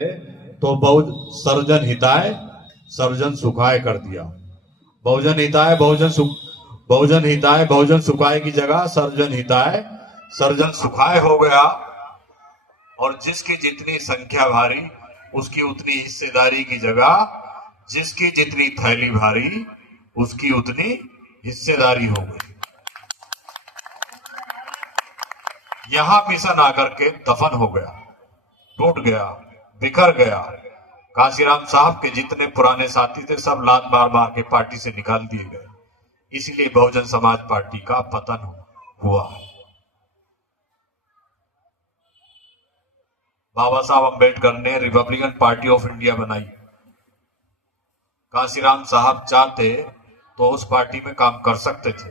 तो सर्वजन हिताय सर्वजन सुखाय कर दिया। बहुजन हिताय बहुजन सुखाय की जगह सर्वजन हिताय सर्वजन सुखाय हो गया। और जिसकी जितनी संख्या भारी उसकी उतनी हिस्सेदारी की जगह जिसकी जितनी थैली भारी उसकी उतनी हिस्सेदारी हो गई। यहां मिशन आकर के दफन हो गया, टूट गया, बिखर गया। काशीराम साहब के जितने पुराने साथी थे सब लात मार मार के पार्टी से निकाल दिए गए। इसलिए बहुजन समाज पार्टी का पतन हुआ। बाबा साहब अंबेडकर ने रिपब्लिकन पार्टी ऑफ इंडिया बनाई। काशीराम साहब चाहते तो उस पार्टी में काम कर सकते थे,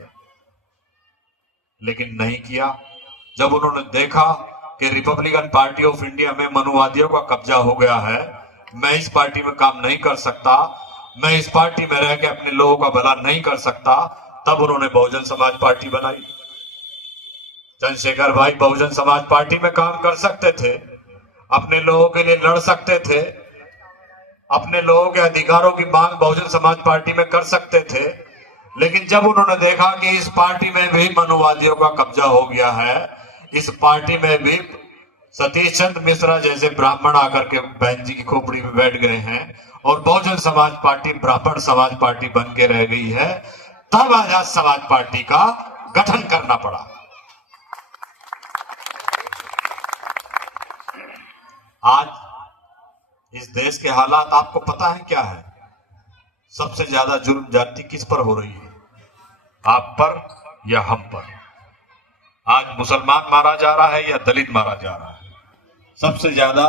लेकिन नहीं किया। जब उन्होंने देखा कि रिपब्लिकन पार्टी ऑफ इंडिया में मनुवादियों का कब्जा हो गया है, मैं इस पार्टी में काम नहीं कर सकता, मैं इस पार्टी में रह के अपने लोगों का भला नहीं कर सकता, तब उन्होंने बहुजन समाज पार्टी बनाई। चंद्रशेखर भाई बहुजन समाज पार्टी में काम कर सकते थे, अपने लोगों के लिए लड़ सकते थे, अपने लोगों के अधिकारों की मांग बहुजन समाज पार्टी में कर सकते थे। लेकिन जब उन्होंने देखा कि इस पार्टी में भी मनुवादियों का कब्जा हो गया है, इस पार्टी में भी सतीश चंद्र मिश्रा जैसे ब्राह्मण आकर के बहन जी की खोपड़ी में बैठ गए हैं और बहुजन समाज पार्टी ब्राह्मण समाज पार्टी बन के रह गई है, तब आजाद समाज पार्टी का गठन करना पड़ा। आज इस देश के हालात आपको पता है क्या है? सबसे ज्यादा जुल्म जाति किस पर हो रही है? आप पर या हम पर? आज मुसलमान मारा जा रहा है या दलित मारा जा रहा है? सबसे ज्यादा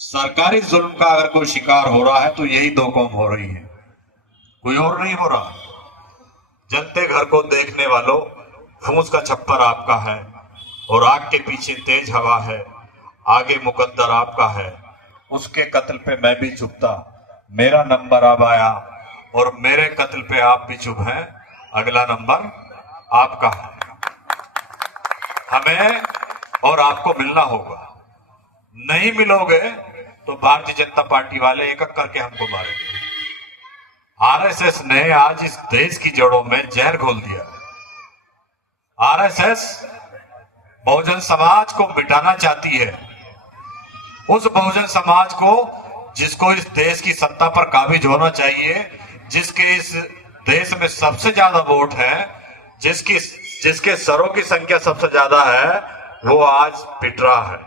सरकारी जुल्म का अगर कोई शिकार हो रहा है तो यही दो कौम हो रही है, कोई और नहीं हो रहा। जलते घर को देखने वालों, फूंस का छप्पर आपका है और आग के पीछे तेज हवा है, आगे मुकद्दर आपका है। उसके कत्ल पे मैं भी चुपता, मेरा नंबर अब आया और मेरे कत्ल पे आप भी चुप हैं, अगला नंबर आपका है। हमें और आपको मिलना होगा, नहीं मिलोगे तो भारतीय जनता पार्टी वाले एक एक करके हमको मारेंगे। आरएसएस ने आज इस देश की जड़ों में जहर घोल दिया। आरएसएस बहुजन समाज को मिटाना चाहती है, उस बहुजन समाज को जिसको इस देश की सत्ता पर काबिज होना चाहिए, जिसके इस देश में सबसे ज्यादा वोट है, जिसके सरों की संख्या सबसे ज्यादा है, वो आज पिट रहा है।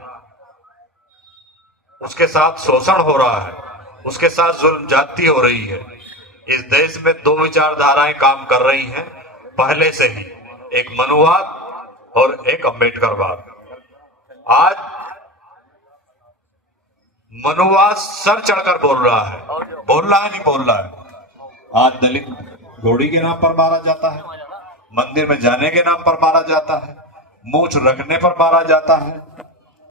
उसके साथ शोषण हो रहा है, उसके साथ जुल्म ज्यादती हो रही है। इस देश में दो विचारधाराएं काम कर रही हैं पहले से ही, एक मनुवाद और एक अम्बेडकरवाद। आज मनुवाद सर चढ़कर बोल रहा है, नहीं बोल रहा है। आज दलित घोड़ी के नाम पर मारा जाता है, मंदिर में जाने के नाम पर मारा जाता है, मूछ रखने पर मारा जाता है,